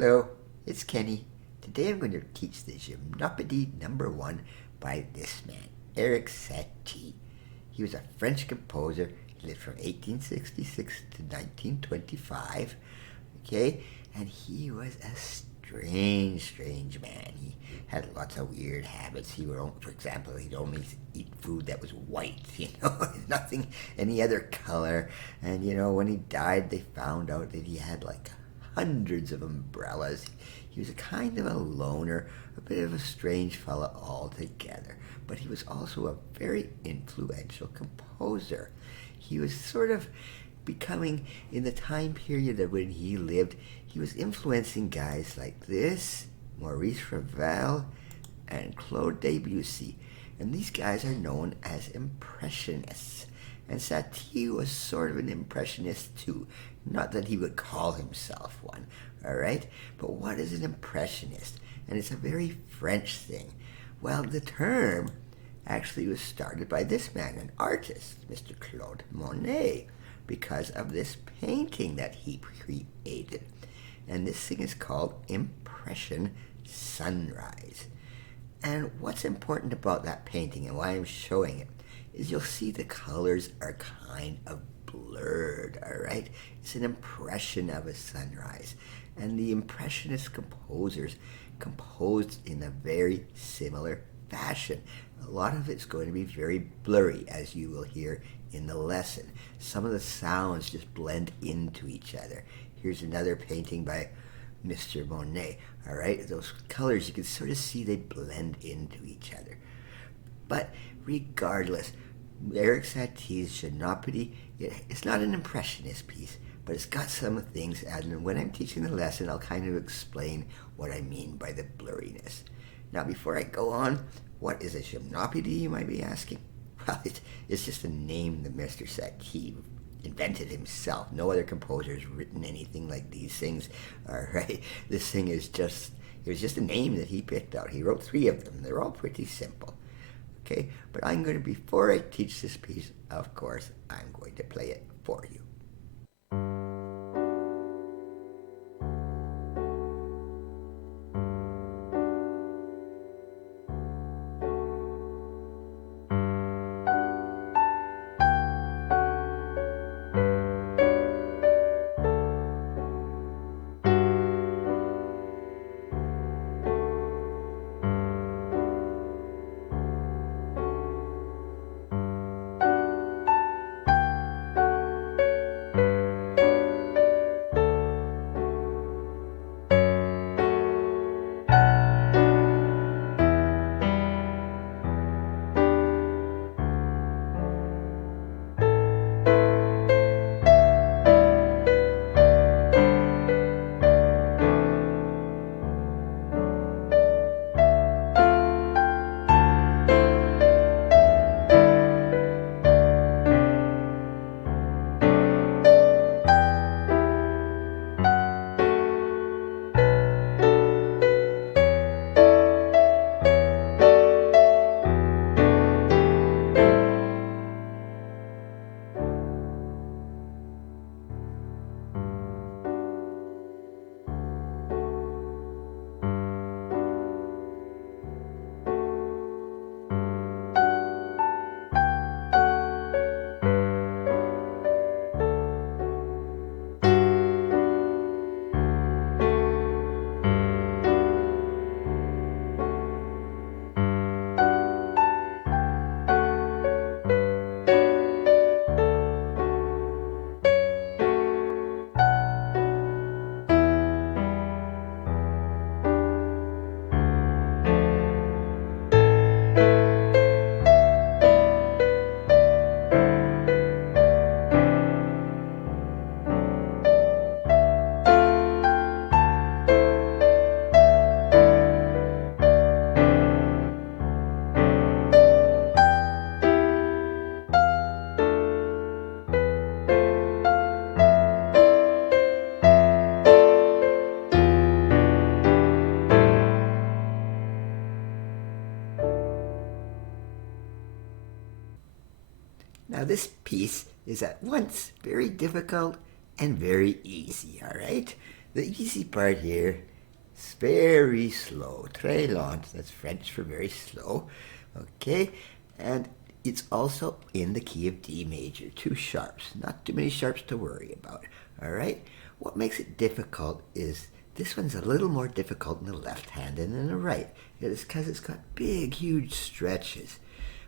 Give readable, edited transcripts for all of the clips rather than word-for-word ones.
Hello, it's Kenny. Today I'm going to teach the Gymnopedie number 1 by this man, Eric Satie. He was a French composer. He lived from 1866 to 1925. Okay, and he was a strange man. He had lots of weird habits. He would, for example, he'd only eat food that was white, nothing, any other color. And, when he died, they found out that he had like hundreds of umbrellas. He was a kind of a loner, a bit of a strange fella altogether. But he was also a very influential composer. He was sort of becoming, in the time period of when he lived, he was influencing guys like this, Maurice Ravel, and Claude Debussy. And these guys are known as Impressionists. And Satie was sort of an Impressionist too. Not that he would call himself one, all right? But what is an Impressionist? And it's a very French thing. Well, the term actually was started by this man, an artist, Mr. Claude Monet, because of this painting that he created. And this thing is called Impression Sunrise. And what's important about that painting and why I'm showing it is you'll see the colors are kind of blurred, all right? It's an impression of a sunrise. And the Impressionist composers composed in a very similar fashion. A lot of it's going to be very blurry, as you will hear in the lesson. Some of the sounds just blend into each other. Here's another painting by Mr. Monet, all right? Those colors, you can sort of see they blend into each other. But regardless, Eric Satie's Gymnopedie, it's not an Impressionist piece, but it's got some things, and when I'm teaching the lesson, I'll kind of explain what I mean by the blurriness. Now, before I go on, what is a Gymnopedie, you might be asking? Well, it's just a name that Mr. Satie invented himself. No other composer has written anything like these things, all right? This thing is just, it was just a name that he picked out. He wrote 3 of them. They're all pretty simple, okay? But I'm going to, before I teach this piece, of course, I'm going to play it for you. Now this piece is at once very difficult and very easy, all right? The easy part here It's very slow. Très lent. That's French for very slow. Okay, and it's also in the key of D major, 2 sharps. Not too many sharps to worry about. All right. What makes it difficult is this one's a little more difficult in the left hand than in the right. It's because it's got big, huge stretches.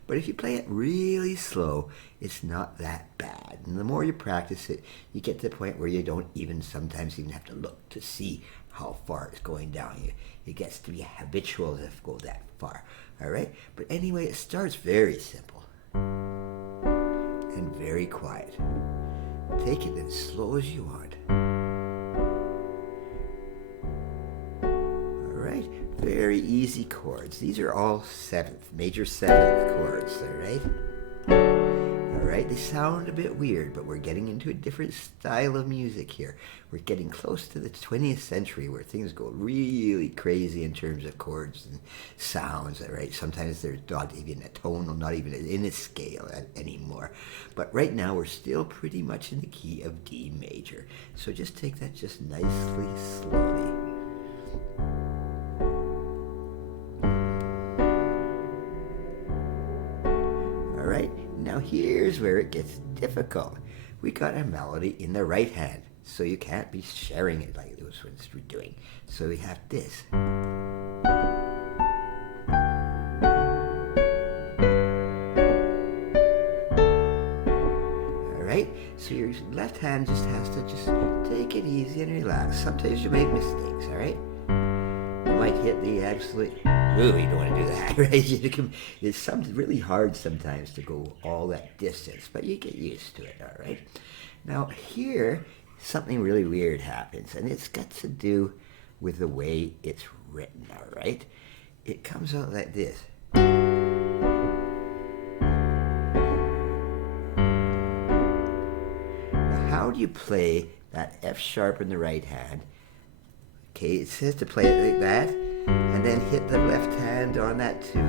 But if you play it really slow, it's not that bad. And the more you practice it, you get to the point where you don't sometimes even have to look to see how far it's going down. It gets to be habitual to go that far. All right? But anyway, it starts very simple and very quiet. Take it as slow as you want. Very easy chords. These are all major 7th chords, all right? All right, they sound a bit weird, but we're getting into a different style of music here. We're getting close to the 20th century where things go really crazy in terms of chords and sounds, all right? Sometimes there's not even a tone, not even in a scale anymore. But right now, we're still pretty much in the key of D major. So just take that just nicely, slowly. Now here's where it gets difficult. We got a melody in the right hand, so you can't be sharing it like those ones we're doing. So we have this. All right, so your left hand just has to just take it easy and relax. Sometimes you make mistakes, all right? You might hit the absolute... Ooh, you don't want to do that, right? It's really hard sometimes to go all that distance, but you get used to it, all right? Now, here, something really weird happens, and it's got to do with the way it's written, all right? It comes out like this. Now, how do you play that F sharp in the right hand? Okay, it says to play it like that, and then hit the left hand on that too.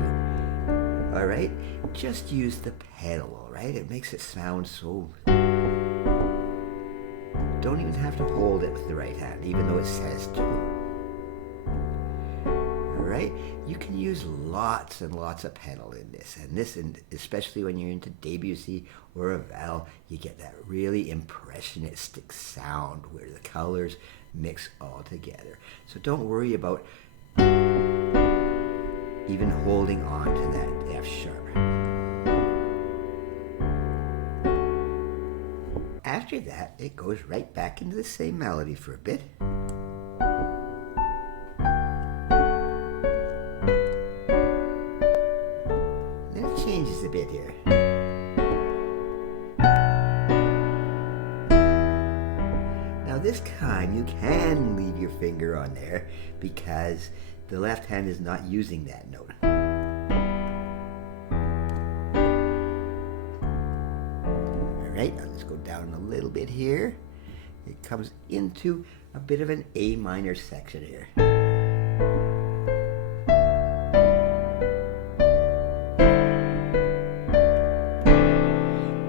All right? Just use the pedal, all right? It makes it sound so... Don't even have to hold it with the right hand, even though it says to. All right? You can use lots and lots of pedal in this. And especially when you're into Debussy or Ravel, you get that really impressionistic sound where the colors mix all together. So don't worry about even holding on to that F sharp. After that, it goes right back into the same melody for a bit. Then it changes a bit here. Now this time you can leave your finger on there because the left hand is not using that note. All right, now let's go down a little bit here. It comes into a bit of an A minor section here.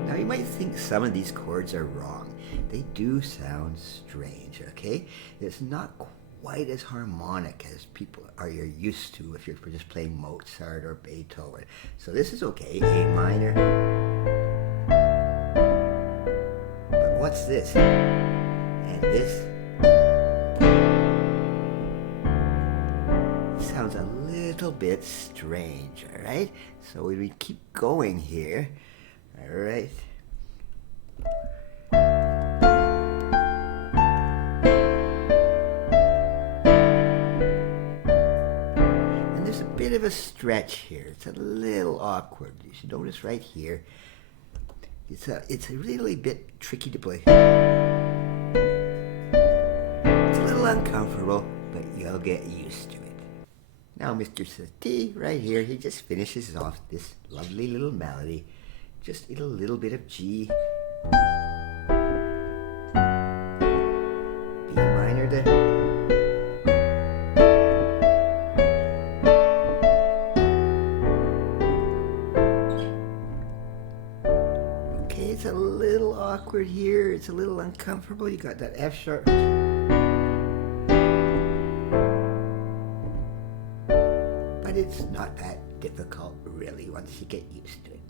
Now you might think some of these chords are wrong. They do sound strange, okay? It's not quite as harmonic as people are used to if you're just playing Mozart or Beethoven. So this is okay, A minor. But what's this? And this sounds a little bit strange, all right? So we keep going here, all right? Bit of a stretch here. It's a little awkward. You should notice right here. It's a really bit tricky to play. It's a little uncomfortable, but you'll get used to it. Now Mr. Satie right here, he just finishes off this lovely little melody. Just a little bit of G. B minor to awkward here. It's a little uncomfortable. You got that F sharp. It's not that difficult, really, once you get used to it.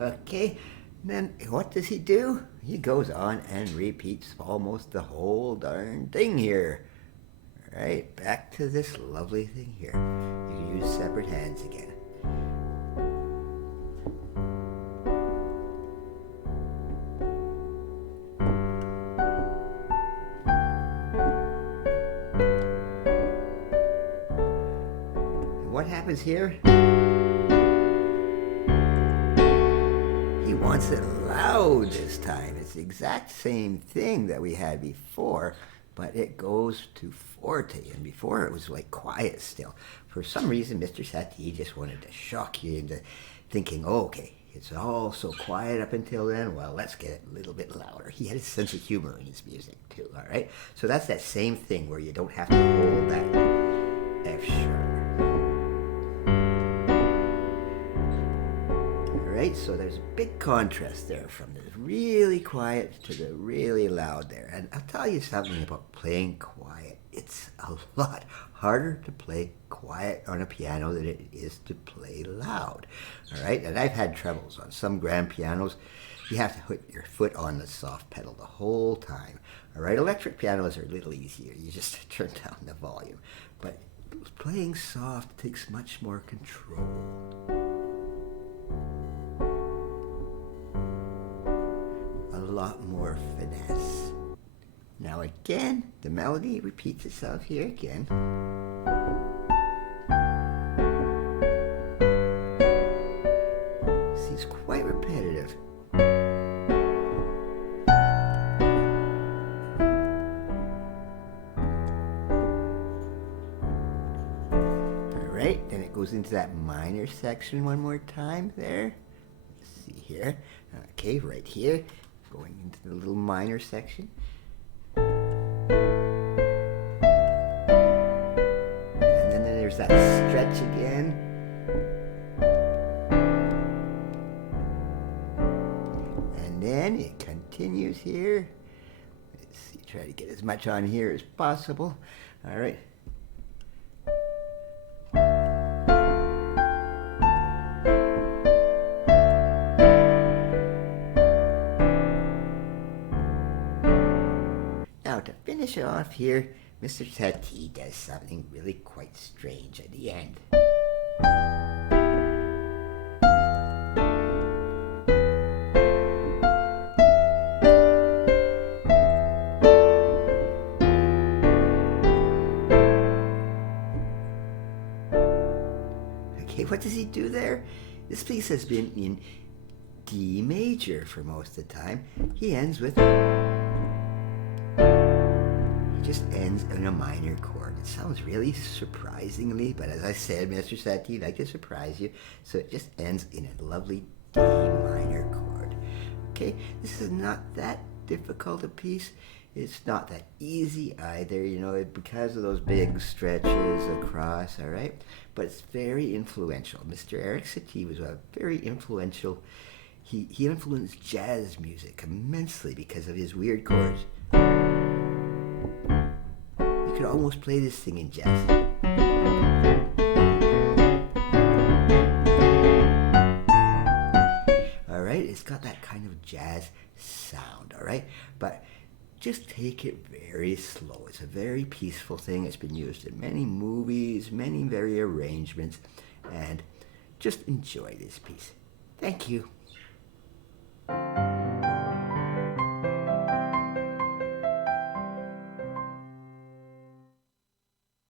Okay, then what does he do? He goes on and repeats almost the whole darn thing here. All right, back to this lovely thing here. You can use separate hands again. What happens here? He wants it loud this time. It's the exact same thing that we had before, but it goes to forte, and before it was like quiet still. For some reason, Mr. Satie just wanted to shock you into thinking, oh, okay, it's all so quiet up until then, well, let's get it a little bit louder. He had a sense of humor in his music too, all right? So that's that same thing where you don't have to hold that F sharp. Right, so there's a big contrast there from the really quiet to the really loud there. And I'll tell you something about playing quiet. It's a lot harder to play quiet on a piano than it is to play loud. All right, and I've had troubles on some grand pianos. You have to put your foot on the soft pedal the whole time. All right, electric pianos are a little easier. You just turn down the volume. But playing soft takes much more control. A lot more finesse. Now again, the melody repeats itself here again. See, it's quite repetitive. Alright, then it goes into that minor section one more time there. Let's see here. Okay, right here. Going into the little minor section. And then there's that stretch again. And then it continues here. Let's see, try to get as much on here as possible. All right. Now to finish it off here, Mr. Satie does something really quite strange at the end. Okay, what does he do there? This piece has been in D major for most of the time. He ends with... just ends in a minor chord. It sounds really surprisingly, but as I said, Mr. Satie liked to surprise you, so it just ends in a lovely D minor chord. Okay, this is not that difficult a piece. It's not that easy either, you know, because of those big stretches across, all right? But it's very influential. Mr. Eric Satie was a very influential, he influenced jazz music immensely because of his weird chords. You could almost play this thing in jazz. All right, it's got that kind of jazz sound, all right? But just take it very slow. It's a very peaceful thing. It's been used in many movies, many very arrangements, and just enjoy this piece. Thank you.